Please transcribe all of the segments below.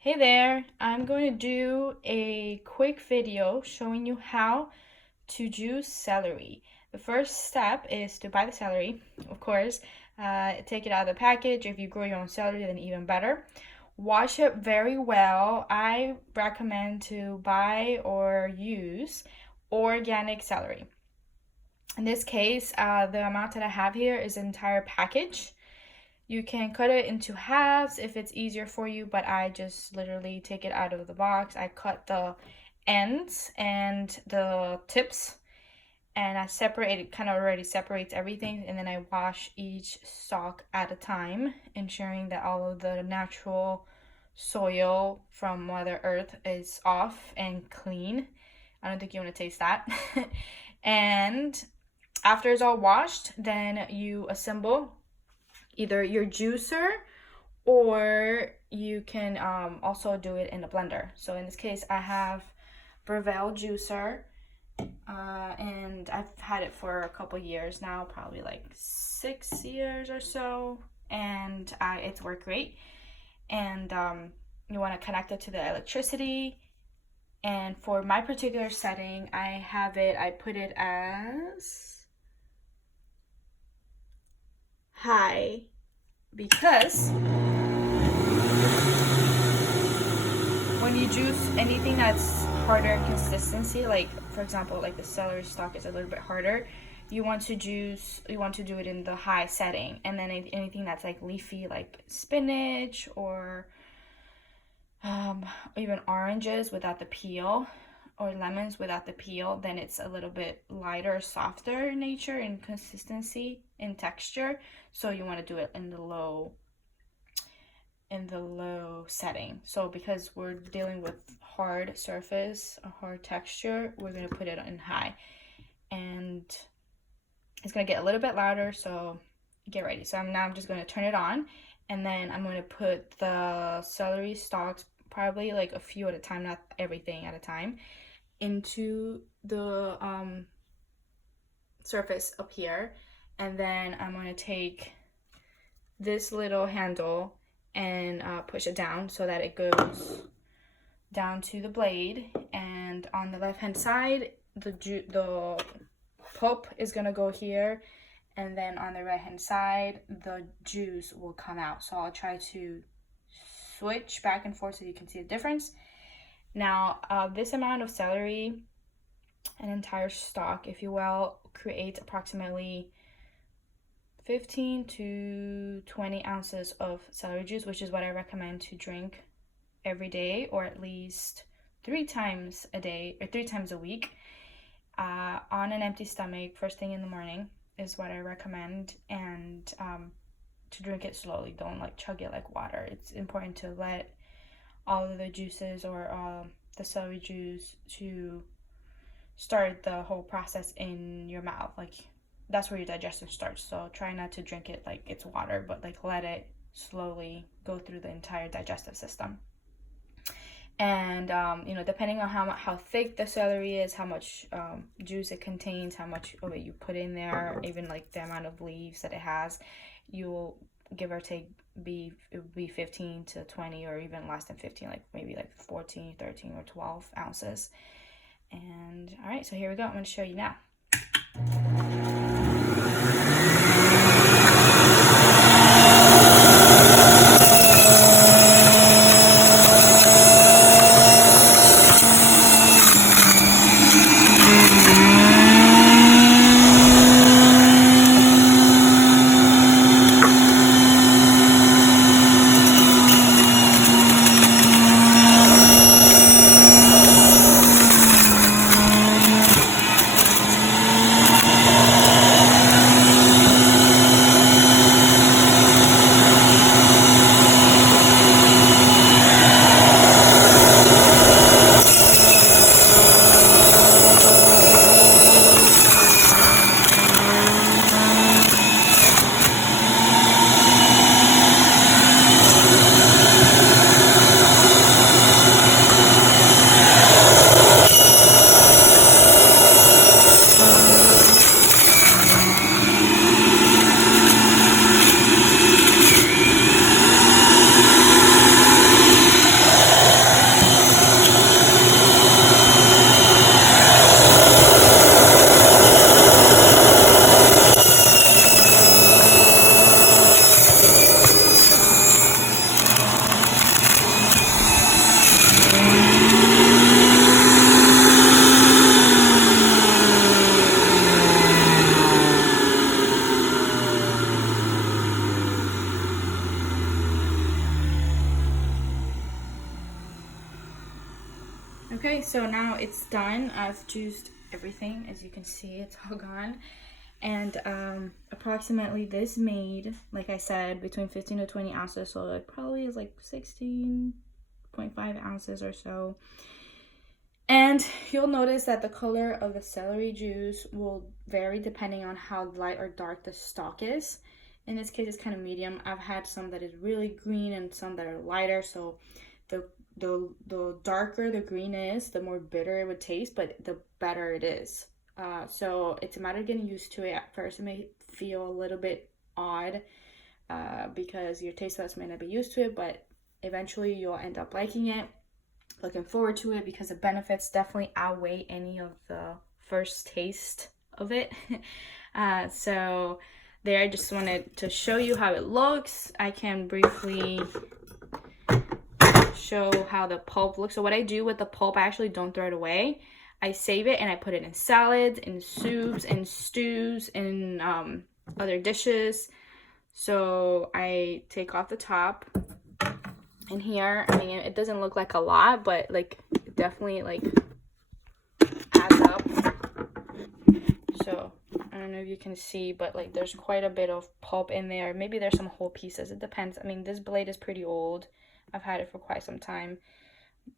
Hey there, I'm going to do a quick video showing you how to juice celery. The first step is to buy the celery, of course, take it out of the package. If you grow your own celery, then even better. Wash it very well. I recommend to buy or use organic celery. In this case, the amount that I have here is an entire package. You can cut it into halves if it's easier for you, but I just literally take it out of the box. I cut the ends and the tips, and I separate it, kind of already separates everything, and then I wash each stalk at a time, ensuring that all of the natural soil from Mother Earth is off and clean. I don't think you want to taste that. And after it's all washed, then you assemble either your juicer, or you can also do it in a blender. So in this case, I have Breville juicer, and I've had it for a couple years now, probably like 6 years or so, and it's worked great. And you want to connect it to the electricity. And for my particular setting, I put it as high, because when you juice anything that's harder in consistency, like for example, like the celery stalk is a little bit harder, you want to do it in the high setting. And then anything that's like leafy, like spinach or even oranges without the peel, or lemons without the peel, then it's a little bit lighter, softer in nature, in consistency, in texture. So you want to do it in the low setting. So because we're dealing with hard surface, a hard texture, we're going to put it in high, and it's going to get a little bit louder, so get ready. So I'm just going to turn it on, and then I'm going to put the celery stalks, probably like a few at a time, not everything at a time, into the surface up here. And then I'm going to take this little handle and push it down so that it goes down to the blade. And on the left hand side, the pulp is going to go here, and then on the right hand side, the juice will come out. So I'll try to switch back and forth so you can see the difference. Now, this amount of celery, an entire stalk, if you will, creates approximately 15 to 20 ounces of celery juice, which is what I recommend to drink every day, or at least 3 times a day, or 3 times a week, on an empty stomach, first thing in the morning, is what I recommend. And to drink it slowly. Don't like chug it like water. It's important to let all of the juices, or the celery juice, to start the whole process in your mouth. Like, that's where your digestion starts. So try not to drink it like it's water, but like let it slowly go through the entire digestive system. And depending on how thick the celery is, how much juice it contains, how much of it you put in there, even like the amount of leaves that it has, you'll give or take it would be 15 to 20, or even less than 15, like maybe like 14, 13, or 12 ounces. And all right, so here we go. I'm going to show you now. Okay, so now it's done. I've juiced everything. As you can see, it's all gone. And approximately this made, like I said, between 15 to 20 ounces. So it probably is like 16.5 ounces or so. And you'll notice that the color of the celery juice will vary depending on how light or dark the stalk is. In this case, it's kind of medium. I've had some that is really green and some that are lighter. So the darker the green is, the more bitter it would taste, but the better it is. So it's a matter of getting used to it. At first, it may feel a little bit odd because your taste buds may not be used to it, but eventually you'll end up liking it. Looking forward to it because the benefits definitely outweigh any of the first taste of it. So there, I just wanted to show you how it looks. I can briefly show how the pulp looks. So what I do with the pulp, I actually don't throw it away. I save it and I put it in salads, in soups, in stews, in other dishes. So I take off the top. And here, I mean, it doesn't look like a lot, but like it definitely like adds up. So I don't know if you can see, but like there's quite a bit of pulp in there. Maybe there's some whole pieces. It depends. I mean, this blade is pretty old. I've had it for quite some time.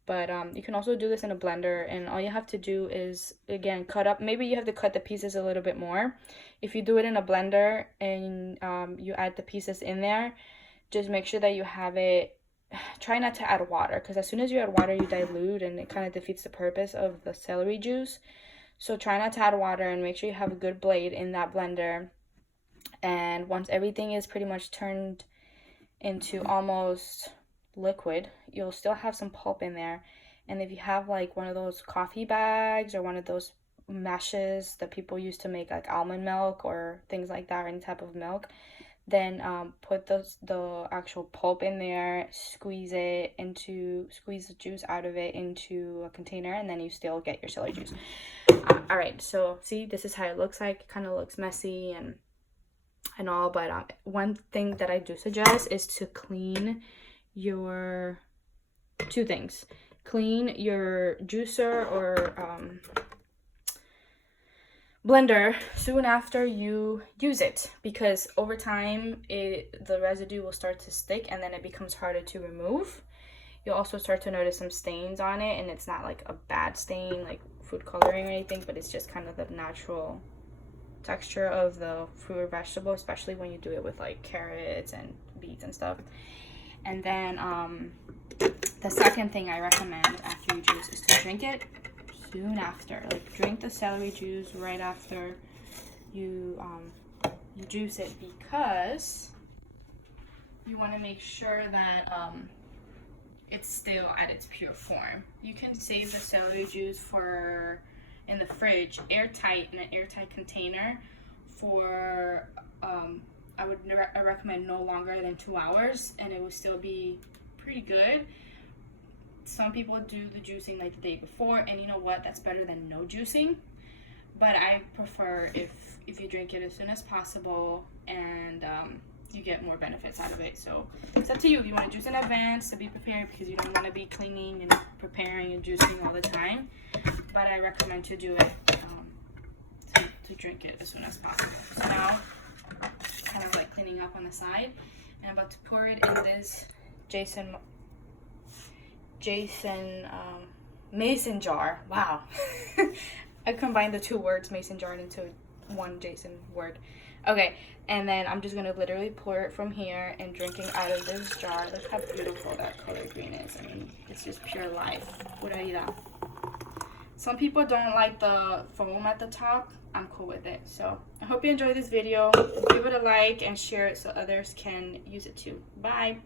But you can also do this in a blender, and all you have to do is, again, cut up. Maybe you have to cut the pieces a little bit more. If you do it in a blender and you add the pieces in there, just make sure that you have it. Try not to add water, because as soon as you add water, you dilute, and it kind of defeats the purpose of the celery juice. So try not to add water, and make sure you have a good blade in that blender. And once everything is pretty much turned into almost liquid, you'll still have some pulp in there. And if you have like one of those coffee bags or one of those meshes that people use to make like almond milk or things like that, or any type of milk, then put the actual pulp in there, squeeze the juice out of it into a container, and then you still get your celery juice. All right, so see, this is how it looks like. It kind of looks messy and all, but one thing that I do suggest is to clean your two things. Clean your juicer or blender soon after you use it, because over time the residue will start to stick and then it becomes harder to remove. You'll also start to notice some stains on it, and it's not like a bad stain like food coloring or anything, but it's just kind of the natural texture of the fruit or vegetable, especially when you do it with like carrots and beets and stuff. And then the second thing I recommend after you juice is to drink it soon after. Like, drink the celery juice right after you juice it, because you want to make sure that it's still at its pure form. You can save the celery juice for in the fridge, airtight, in an airtight container for I recommend no longer than 2 hours, and it will still be pretty good. Some people do the juicing like the day before, and you know what, that's better than no juicing. But I prefer if you drink it as soon as possible, and you get more benefits out of it. So it's up to you if you want to juice in advance to be prepared, because you don't want to be cleaning and preparing and juicing all the time. But I recommend to do it to drink it as soon as possible. So now, kind of like cleaning up on the side, and I'm about to pour it in this Jason mason jar. Wow. I combined the two words mason jar into one Jason word. Okay, and then I'm just gonna literally pour it from here and drinking out of this jar. Look how beautiful that color green is. I mean, it's just pure life. Pura vida. Some people don't like the foam at the top. I'm cool with it. So I hope you enjoyed this video. Give it a like and share it so others can use it too. Bye.